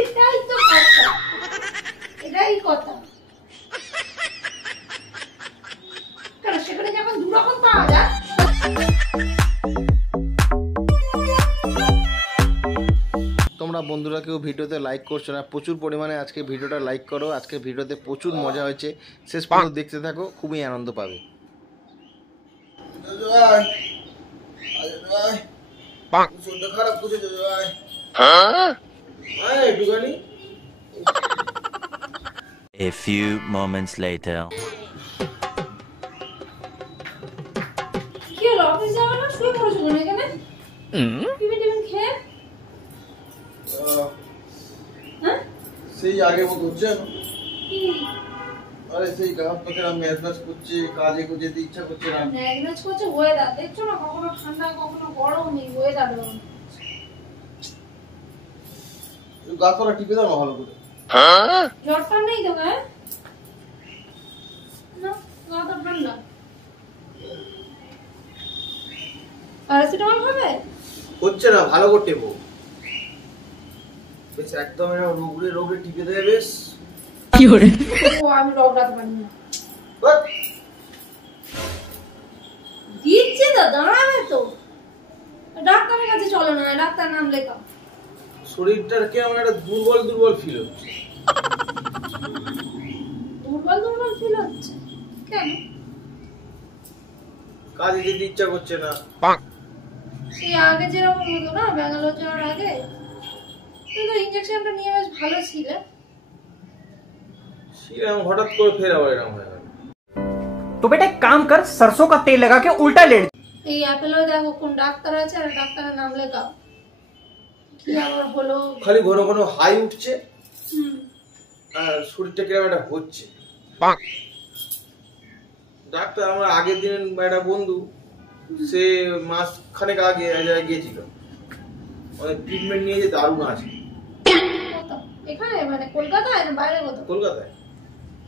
এটাই তো কথা, এটাই কথা। কারণ সেখানে যখন দু রকম পাওয়া যায়। তোমরা বন্ধুরা কেউ ভিডিওতে লাইক করছো না, প্রচুর পরিমাণে আজকে ভিডিওটা লাইক করো। আজকে ভিডিওতে প্রচুর মজা হয়েছে, শেষ পর্যন্ত দেখতে থাকো, খুবই আনন্দ পাবে। A few moments later. কি হলো, অফিস যাওয়া না? শুয়ে পড়েছো কেন এখানে? টিফিন খেয়ে? হ্যাঁ? সেই আগের মতো হচ্ছে না। কি? আরে সেই গাছ পাখেরা ম্যাচ করছে, কাজে যেতে ইচ্ছা করছে না। ম্যাচ করছে ওয়েদার, দেখছো না কখনো ঠান্ডা কখনো গরম, এই ওয়েদার। গাছপালা টিপে দাও না ভালো করে। জ্বরটা নেই তো? হ্যাঁ না, গাটা ঠান্ডা। প্যারাসিটামল খাবে? হচ্ছে না, ভালো করে টেপো। বেশ একদম রোগরে টিপে দেবে বেশ। কি করে? ও আমি রগড়াতে পারি না। দিচ্ছে তো, দাঁড়াবে তো। ডাক্তারের কাছে চলো না, ডাক্তার নাম লেখাও। শরীরটার কেমন একটা দুর্বল দুর্বল ফিল হচ্ছে। দুর্বল দুর্বল ফিল হচ্ছে কেন? কাজে যেতে ইচ্ছা করছে না। সেই আগে যেরকম হতো না, ব্যাঙ্গালোর যাওয়ার আগে। কিন্তু ইনজেকশনটা নিয়ে বেশ ভালো ছিল। সেরকম হঠাৎ করে ফের আবার এরকম হয়ে গেল। तो बेटा एक काम कर, सरसों का तेल लगा के उल्टा लेट। এই অ্যাপেলো দেখো কোন ডাক্তার আছে, আর ডাক্তারের নাম লেখাও। কি আবার হলো? খালি ঘন ঘন হাই উঠছে আর শরীরটা কিরকম একটা হচ্ছে। ডাক্তার আমার আগের দিনের একটা বন্ধু, সে মাস খানেক আগে এক জায়গায় গিয়েছিল, ট্রিটমেন্ট নিয়ে যে দারুণ আছে। এখানে মানে কলকাতায় না বাইরে? কোথাও? কলকাতায়।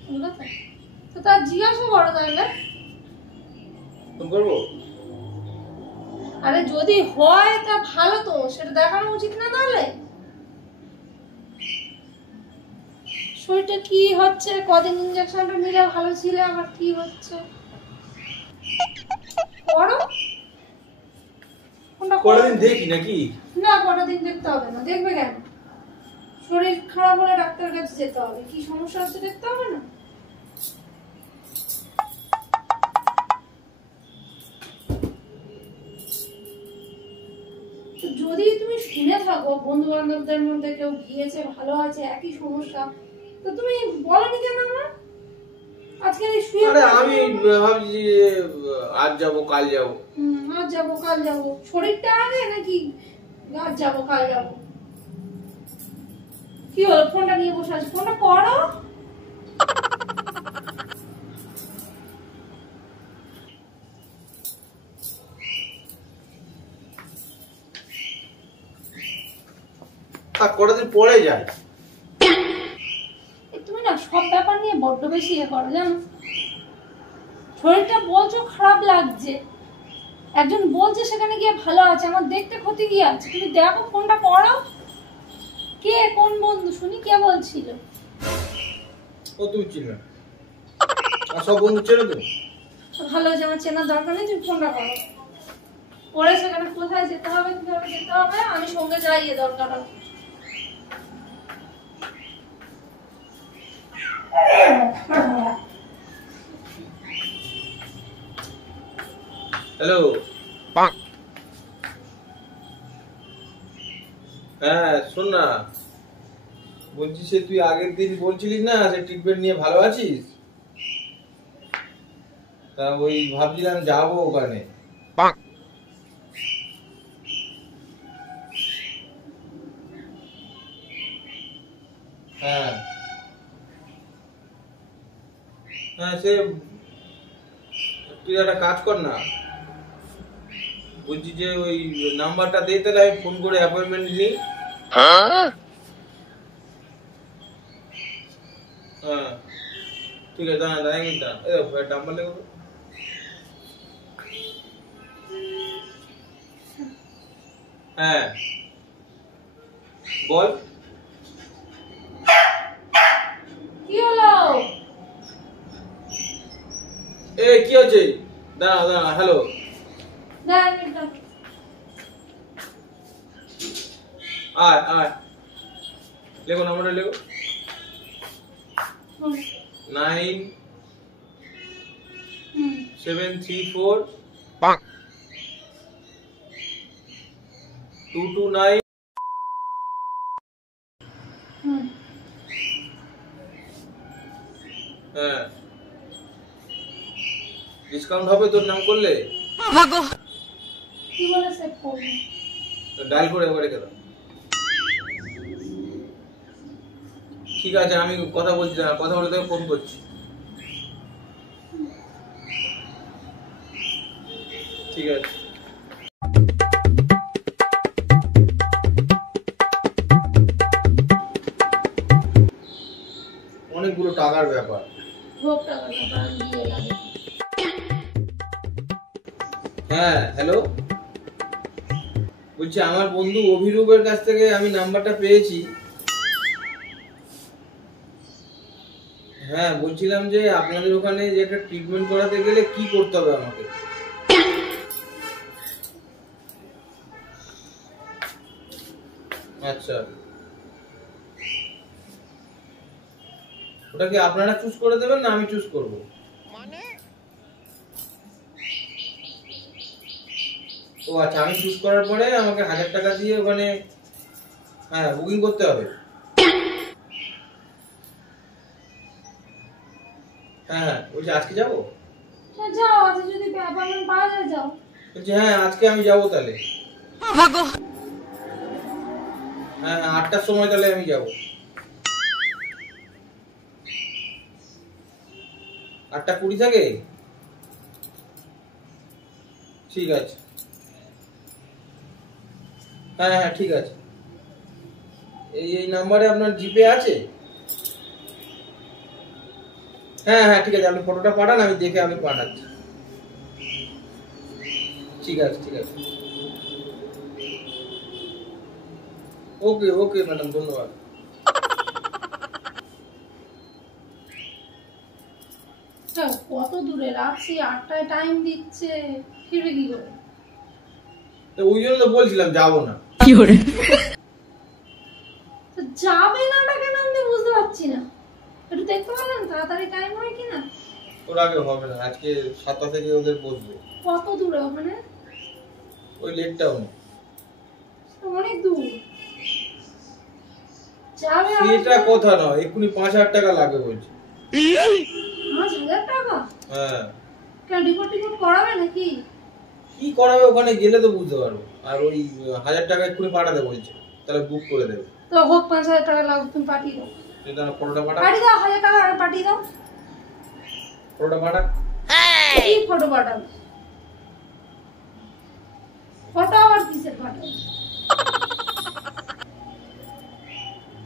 কলকাতায় তো তার জিজ্ঞাসা করো তাহলে। ফোন করবো? আরে যদি হয় তা ভালো, তো সেটা দেখানো উচিত না? তাহলে শরীরটা কি হচ্ছে, কদিন ইনজেকশনটা নিলে ভালো ছিল, আবার কি হচ্ছে করো। কোনটা কতদিন দেখি নাকি? না, কটা দিন দেখতে হবে না। দেখবে কেন? শরীর খারাপ হলে ডাক্তারের কাছে যেতে হবে। কি সমস্যা হচ্ছে দেখতে হবে না? যদি তুমি শুনে থাকো বন্ধু বান্ধবদের মধ্যে কেউ গিয়েছে, ভালো আছে, একই সমস্যা, তো তুমি বলনি কেন আমার? আজকে শুয়ে আমি ভাবছি আজ যাবো কাল যাবো। আজ যাবো কাল যাবো, শরীরটা আগে নাকি আজ যাবো কাল যাবো? কি হলো, ফোনটা নিয়ে বসে আছো? ফোনটা করো। কটা দিন পরে যায়। তুমি না সব ব্যাপার নিয়ে বড্ড বেশি ইয়ে করো, জানো? শরীরটা বলছো খারাপ লাগছে, একজন বলছে সেখানে গিয়ে ভালো আছে, আমার দেখতে ক্ষতি কি আছে? তুমি দেখো, ফোনটা করো। কে, কোন বন্ধু শুনি? কে বলছিল? ও তুমি চিনো? সব বন্ধু চেনো তুমি? ভালো আছে, আমার চেনার দরকার নেই, তুমি ফোনটা করো। পরে সেখানে কোথায় যেতে হবে, কিভাবে যেতে হবে, আমি সঙ্গে যাই, এ দরকার হবে। হ্যালো। হ্যাঁ শোন না, বলছি সে তুই আগের দিন বলছিলিস না সে ট্রিটমেন্ট নিয়ে ভালো আছিস, তা ওই ভাবছিলাম যাবো ওখানে। হ্যাঁ হ্যাঁ, সে তুই একটা কাজ কর না, বলছি যে ওই নাম্বারটা দে, তাহলে আমি ফোন করে অ্যাপয়েন্টমেন্ট নিই। হ্যাঁ ঠিক আছে, দাঁড়া দাঁড়া কিন্তু নাম্বার লেখো। হ্যাঁ বল। এই কি হচ্ছে? দাঁড়া দাঁড়া, হ্যালো। আয় আয়, লেখো নাম্বারটা লেখো। 9734 229। হ্যাঁ, ডিসকাউন্ট হবে তোর নাম করলে? কি বলে সেভ করবো? ডায়াল করে একবার রেখে দাও। ঠিক আছে, আমি কথা বলছি না, কথা বলে তোকে ফোন করছি। ঠিক আছে। অনেকগুলো টাকার ব্যাপার। ভোগ টাকার ব্যাপার দিয়ে লাগে। হ্যাঁ হ্যালো, বলছি আমার বন্ধু অভিরূপের কাছ থেকে আমি নাম্বারটা পেয়েছি। হ্যাঁ, বলছিলাম যে আপনাদের ওখানে যে একটা ট্রিটমেন্ট করাতে গেলে কি করতে হবে আমাকে? আচ্ছা, ওটা কি আপনারা চুজ করে দেবেন না আমি চুজ করব? ও আচ্ছা, আমি চুজ করার পরে আমাকে 1000 টাকা দিয়ে ওখানে হ্যাঁ বুকিং করতে হবে। হ্যাঁ হ্যাঁ, বলছি আজকে যাবো? যাও, আজ যদি অ্যাপয়েন্টমেন্ট পাওয়া যায় যাও। বলছি হ্যাঁ আজকে আমি যাবো তাহলে। হ্যাঁ হ্যাঁ, 8টার সময় তাহলে আমি যাবো। 8:20 থাকে? ঠিক আছে। হ্যাঁ হ্যাঁ ঠিক আছে। এই নাম্বারে আপনার জিপে আছে? হ্যাঁ হ্যাঁ ঠিক আছে, আপনি ফটোটা পাঠান, আমি দেখে আমি পাঠাচ্ছি। ঠিক আছে ঠিক আছে। ওকে ওকে ম্যাডাম, ধন্যবাদ। কত দূরে রাখছি, 8টায় টাইম দিচ্ছে, ফিরবে কি করে? ওই জন্য তো বলছিলাম যাবো না। তো যাবে নাটা কেন আমি বুঝতে পারছি না। একটু দেখতে পারেন তাড়াতাড়ি টাইম হয় কিনা? ওর আগে হবে না, আজকে 7টা থেকে ওদের বসবে। কত দূরে ওখানে? ওই লেক টাউনে। অনেক দূর যাবে। সেটা কথা নয়, এক্ষুনি 5000 টাকা লাগে বলছে। 5000 টাকা? হ্যাঁ। কেন রিপোর্ট করাবে নাকি? কি করাবে ওখানে গেলে তো বুঝতে পারবো। আর ওই 1000 টাকা এক্ষুনি পাঠাতে বলছে, তাহলে বুক করে দেবে। তো হোক, 5000 টাকা লাগবে, তুমি পাঠিয়ে দাও। সেটা ফটোটা পাঠা। পাঠিয়ে দাও, 1000 টাকা পাঠিয়ে দাও। ফটোটা পাঠা। কি ফটো পাঠাবে? ফটো আবার কিসের পাঠাবে?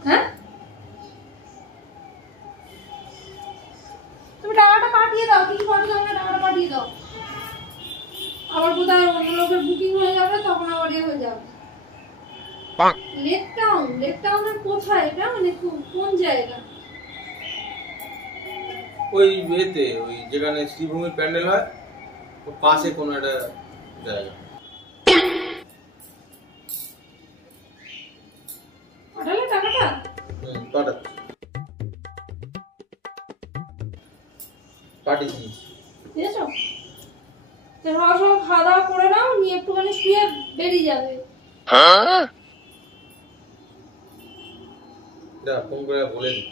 হ্যাঁ, তুমি টাকাটা পাঠিয়ে দাও। কি ফটো দাও, টাকাটা পাঠিয়ে দাও। আবার কোথায় অন্য লোকের বুকিং হয়ে যাবে, তখন আবার ইয়ে হয়ে যাবে। Lake town? লেক টাউনের কোথায় এটা, মানে কোন জায়গা? ওই এতে, ওই যেখানে শ্রীভূমির প্যান্ডেল হয় ওর পাশে কোন একটা জায়গা। পাঠালে টাকাটা? পাঠাচ্ছি। পাঠিয়ে দিয়েছি। দিয়েছো? তো সব খাওয়া দাওয়া করে নাও, নিয়ে একটুখানি শুয়ে বেরিয়ে যাবে। ফোন করে বলে দিই।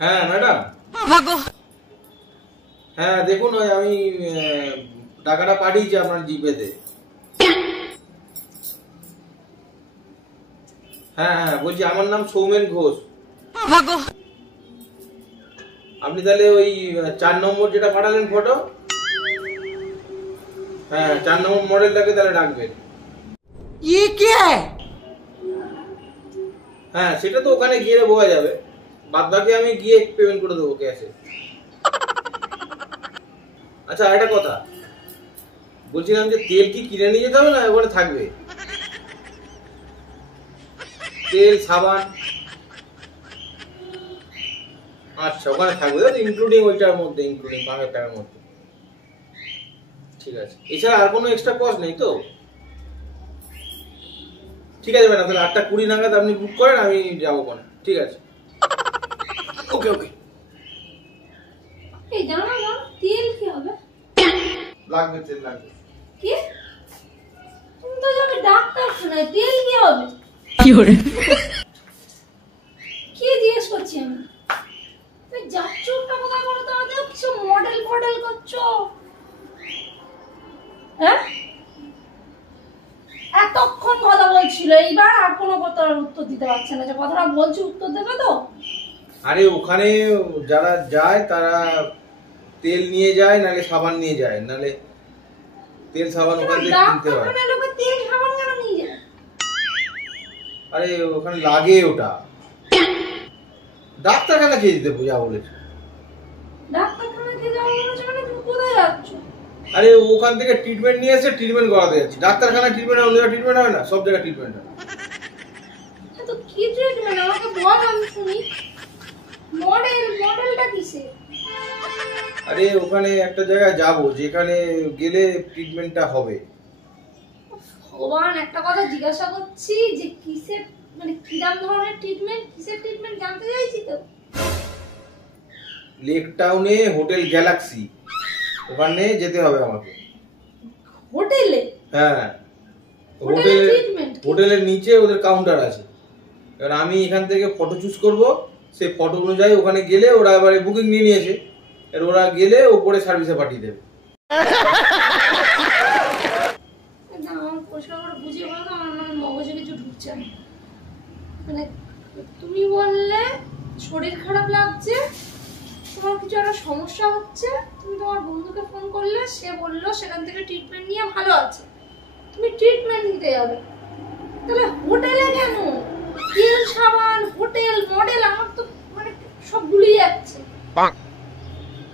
হ্যাঁ ম্যাডাম। হ্যাঁ দেখুন, ওই আমি টাকাটা পাঠিয়েছি আপনার জিপেতে। হ্যাঁ হ্যাঁ, বলছি আমার নাম সৌমেন ঘোষ। আপনি তাহলে ওই 4 নম্বর যেটা পাঠালেন ফটো, হ্যাঁ 4 নম্বর মডেলটাকে তাহলে রাখবেন। হ্যাঁ সেটা তো ওখানে গিয়ে বোঝা যাবে, বাদ বাকি আমি গিয়ে পেমেন্ট করে দেবো ক্যাশে। আচ্ছা একটা কথা, বলছিলাম যে তেল কি কিনে নিয়ে যেতে হবে না ওখানে থাকবে? তেল সাবান আচ্ছা ওখানে থাকবে, ইনক্লুডিং ওইটার মধ্যে, ইনক্লুডিং 5,000 টাকার মধ্যে। ঠিক আছে, এছাড়া আর কোনো এক্সট্রা কস্ট নেই তো? ঠিক আছে ম্যাডাম, তাহলে 8:20 নাগাদ আপনি বুক করেন, আমি যাবো ওখানে। ঠিক আছে, ওকে ওকে। এই জানো না তেল কি হবে? লাগবে, তেল লাগবে। কি? তুমি তো যাবে ডাক্তারখানায়, তেল কি হবে? কি জিজ্ঞেস করছি আমি? তুমি যাচ্ছ একটা কথা বলো তো, আমাদের কিছু মডেল করছো, হ্যাঁ? এতক্ষণ কথা বলছিল, এইবার আর কোনো কথার উত্তর দিতে পারছে না। যে কথাটা বলছি উত্তর দেবে তো? আরে ওখানে যারা যায় তারা তেল নিয়ে যায়, নালে সাবান নিয়ে যায়, নালে তেল সাবান ওখান থেকে কিনতে হয়। ডাক্তারখানায় লোকে তেল সাবান কেন নিয়ে যায়? আরে ওখানে লাগে ওটা, ডাক্তারখানা খেয়ে দিতে যা বলেছে। ডাক্তারখানায় কে যাওয়া বলেছে মানে? তুমি কোথায় যাচ্ছ? আরে ওখান থেকে ট্রিটমেন্ট নিয়ে এসে ট্রিটমেন্ট করাতে যাচ্ছি। ডাক্তারখানা ট্রিটমেন্ট হয়, অন্য জায়গায় ট্রিটমেন্ট হয় না? সব জায়গায় ট্রিটমেন্ট হয়। তো কি ট্রিটমেন্ট আমাকে বল, আমি শুনি। মডেলটা কিসে? আরে ওখানে একটা জায়গায় যাব, যেখানে গেলে ট্রিটমেন্টটা হবে। ভগবান, একটা কথা জিজ্ঞাসা করছি যে কিসের, মানে কিরকম ধরনের ট্রিটমেন্ট, কিসের ট্রিটমেন্ট জানতে চাইছি তো। লেক টাউনে হোটেল গ্যালাক্সি, ওখানে যেতে হবে আমাকে। হোটেলে? হ্যাঁ, হোটেলের ট্রিটমেন্ট? হোটেলের নিচে ওদের কাউন্টার আছে। এবার আমি এখান থেকে ফটো চুজ করব, সেই ফটো অনুযায়ী ওখানে গেলে ওরা এবারে বুকিং নিয়ে নিয়েছে, এর ওরা গেলে ওপরে সার্ভিসে পাঠিয়ে দেবে। না, আমার পরিষ্কার করে বুঝিয়ে বলো, আমার মগজে কিছু ঢুকছে না। মানে তুমি বললে শরীর খারাপ লাগছে, তোমার কিছু একটা সমস্যা হচ্ছে, তুমি তোমার বন্ধুকে ফোন করলে, সে বললো সেখান থেকে ট্রিটমেন্ট নিয়ে ভালো আছে, তুমি ট্রিটমেন্ট নিতে যাবে। তাহলে হোটেলে কেন? তেল সাবান, হোটেল, মডেল, আমার তো মানে সব গুলিয়ে যাচ্ছে।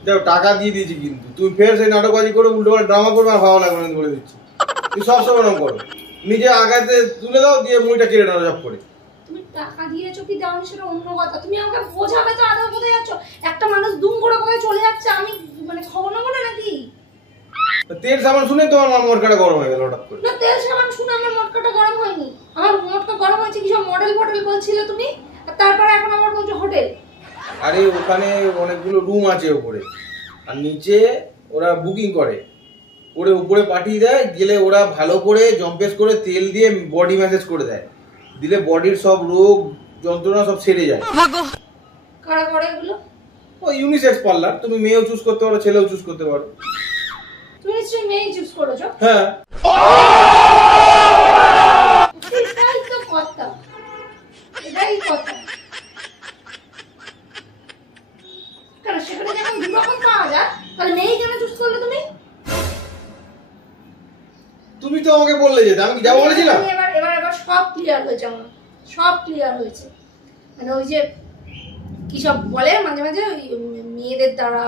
দেখো টাকা দিয়ে দিয়েছি, কিন্তু তুমি ফের সেই নাটকবাজি করে উল্টো করে ড্রামা করবে, আর ভালো লাগবে না বলে দিচ্ছি। তুমি সবসময় নাম করো, নিজে আগাতে তুলে দাও, দিয়ে মুড়িটা কেড়ে নাও জব করে। তুমি টাকা দিয়েছো কি দাওনি সেটা অন্য কথা, তুমি আমাকে বোঝাবে তো আদৌ কোথায় যাচ্ছ। একটা মানুষ দুম করে কোথায় চলে যাচ্ছে, আমি মানে খবর নেবো না নাকি? তেল সাবান শুনে তোমার মটকাটা গরম হয়ে গেল হঠাৎ করে। না, তেল সাবান শুনে আমার মটকাটা গরম হয়নি। আমার মটকা গরম হয়েছে কি সব মডেল বলছিলে তুমি, আর তারপরে এখন আমার বলছো হোটেল। আরে ওখানে অনেকগুলো রুম আছে উপরে, আর নিচে ওরা বুকিং করে, উপরে পাঠিয়ে দেয়, গেলে ওরা ভালো করে জম্পেস করে তেল দিয়ে বডি ম্যাসেজ করে দেয়, দিলে বডির সব রোগ যন্ত্রণা সব সেরে যায়। কারা করে এগুলো? ও ইউনিসেক্স পার্লার, তুমি মেয়েও চুজ করতে পারো, ছেলেও চুজ করতে পারো। তুমি নিশ্চয়ই মেয়ে চুজ করেছো? হ্যাঁ, এটাই তো কথা, এটাই কথা। কেন সেখানে যখন দু রকম পাওয়া যায়, তাহলে মেয়ে কেন চুজ করলে তুমি? তুমি তো আমাকে বললে যেতে, আমি কি যাবো বলেছিলাম? এবার সব ক্লিয়ার হয়েছে, আমার সব ক্লিয়ার হয়েছে। মানে ওই যে কি সব বলে মাঝে মাঝে ওই মেয়েদের দ্বারা।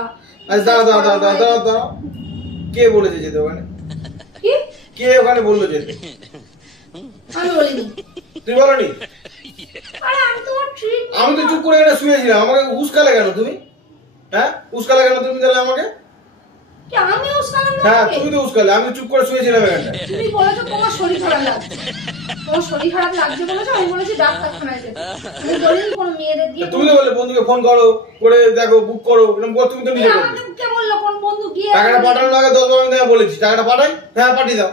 আচ্ছা দাঁড়াও, কে বলেছে যেতে ওখানে? কি কে ওখানে বললো যেতে? আমি বলিনি। তুই বলনি? আরে আমি তোমার ট্রিট, আমি তো চুপ করে এখানে শুয়েছিলাম, আমাকে উস্কালে কেন তুমি? হ্যাঁ, উস্কালে কেন তুমি তাহলে আমাকে? কি আমি উস্কালাম না? হ্যাঁ তুমি তো উস্কালে, আমি চুপ করে শুয়েছিলাম এখানে। তুমি বলেছো তোমার শরীর খারাপ লাগছে, তোমার শরীর খারাপ লাগছে বলেছো, আমি বলেছি ডাক্তারখানায় যেতে। আমি বলিনি কোনো মেয়েদের দিয়ে। তুমি তো বললে বন্ধুকে ফোন করো, করে দেখো বুক করো, এরকম করে তুমি তো নিজে করবে। আমাকে কে বললো কোন বন্ধু গিয়ে? টাকাটা পাঠানোর আগে 10 বার আমি বলেছি টাকাটা পাঠাই, হ্যাঁ পাঠিয়ে দাও।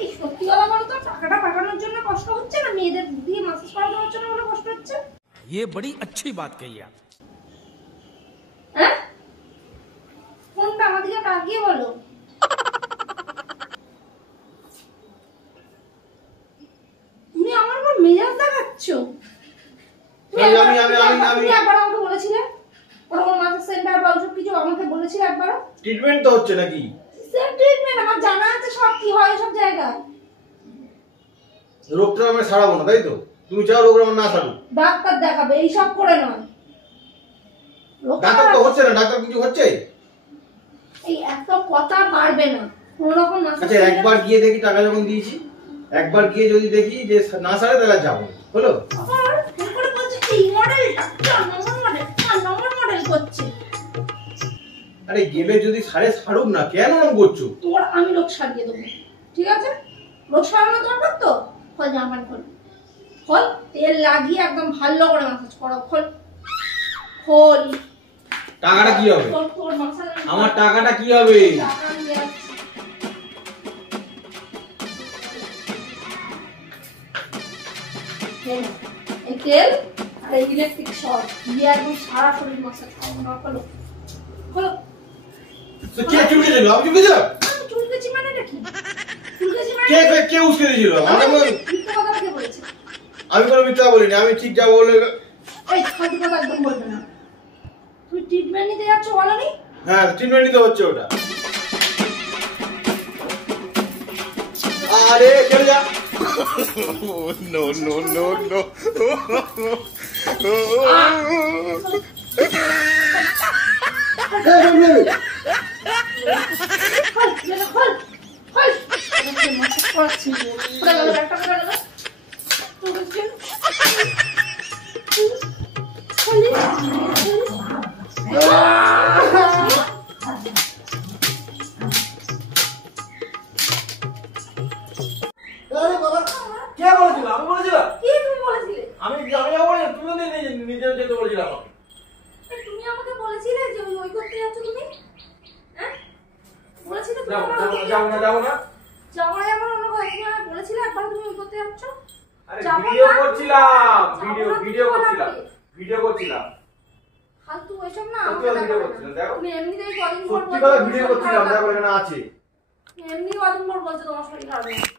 এই সত্যি কথা বলো তো, টাকাটা পাঠানোর জন্য কষ্ট হচ্ছে না, মেয়েদের দিয়ে মাসাজ করানোর জন্য বলে কষ্ট হচ্ছে? ये बड़ी अच्छी बात कही आप। হ্যাঁ, ফোনটা আমাদেরকে তাকিয়ে বলো। তুমি আমার উপর মেজাজ দেখাচ্ছ। তুমি একবার আমাকে বলেছিলে ওরা কোন মাসাজ সেন্টার বা ওসব কিছু আমাকে বলেছিলে একবার। ট্রিটমেন্ট তো হচ্ছে নাকি? সেম ট্রিটমেন্ট আমার জানা আছে, সব কি হয় সব জায়গায়। রোগটা আমি সারাবো না, তাই তো? তুমি চাও রোগটা আমার না সারুক? ডাক্তার দেখাবে, এইসব করে নয়। ডাক্তার তো হচ্ছে না, ডাক্তার কিছু হচ্ছে? এই এত কথা পারবে না কোন রকম মাসেজ। আচ্ছা একবার গিয়ে দেখি, টাকা যখন দিয়েছি একবার গিয়ে যদি দেখি যে না সারে তাহলে যাবো, হলো? আবার ফোন করে বলছে এই মডেলটা 4 নম্বর মডেল করছে। আরে গেলে যদি সারে ছাড়ুক না, কেন ওরকম করছো? তোর আমি লোক সারিয়ে দেবো, ঠিক আছে? লোক সারানো দরকার তো, খোল জামা খোল, খোল তেল লাগিয়ে একদম ভালো করে মাসাজ করো, খোল খোল। টাকাটা কি হবে? তোর মাসাজ আমার টাকাটা কি হবে? টাকা নিয়ে যাচ্ছি। এই নাও, এই তেল আর এই ইলেকট্রিক শর্ট দিয়ে একদম সারা শরীর মাসাজ করো না, খোলো খোলো। তো কে চুলকে দিল? আমি চুলকে দিলাম? আমি চুলকেছি মানে এটা কি? চুলকেছি মানে কে উস্কে দিয়েছিল? মিথ্যা কথা কে বলেছে? আমি কোনো মিথ্যা বলিনি, আমি ঠিক যা বলে। এই ফালতু কথা একদম বলবে না। তুই ট্রিটমেন্ট নিতে যাচ্ছ বলনি? হ্যাঁ ট্রিটমেন্ট নিতে হচ্ছে ওটা। আরে চলে যা। No, no, no, no. খোল, যেটা খোল, খোল। ওকে, মাথা করাচ্ছি। পড়ে গেল, ব্যাগটা পড়ে গেল। তো বলছি, খোলি, আরে বাবা, কে বলেছিল? আমি বলেছিলাম? কি তুমি বলেছিলে? আমি যাবো না, তুমি নিজে যেতে বলেছিল আমাকে। তুমি আমাকে বলেছিলে যে ওই করতে যাচ্ছ তুমি? হ্যাঁ? বলেছিলে তুমি যাবো আমাকে? যাবো না, যাবো না। যাবো না এমন অন্য কথা, তুমি আমাকে বলেছিলে একবার তুমি ওই করতে যাচ্ছ? আরে যাবো ভিডিও না? করছিলাম, যাবো না, ভিডিও তুমি করছিলাম, বলাতে। ভিডিও করছিলাম। ফালতু ওইসব না সত্যি আমাকে কথা ভিডিও দেখাবে করছিলাম, না। দেখো। তুমি এমনিতেই কদিন পর সত্যি বলছো কথা তোমার ভিডিও শরীর করছিলাম, খারাপ দেখো লাগছে। এখানে আছে। এমনি কদিন পর বলছো তোমার শরীর খারাপ লাগছে।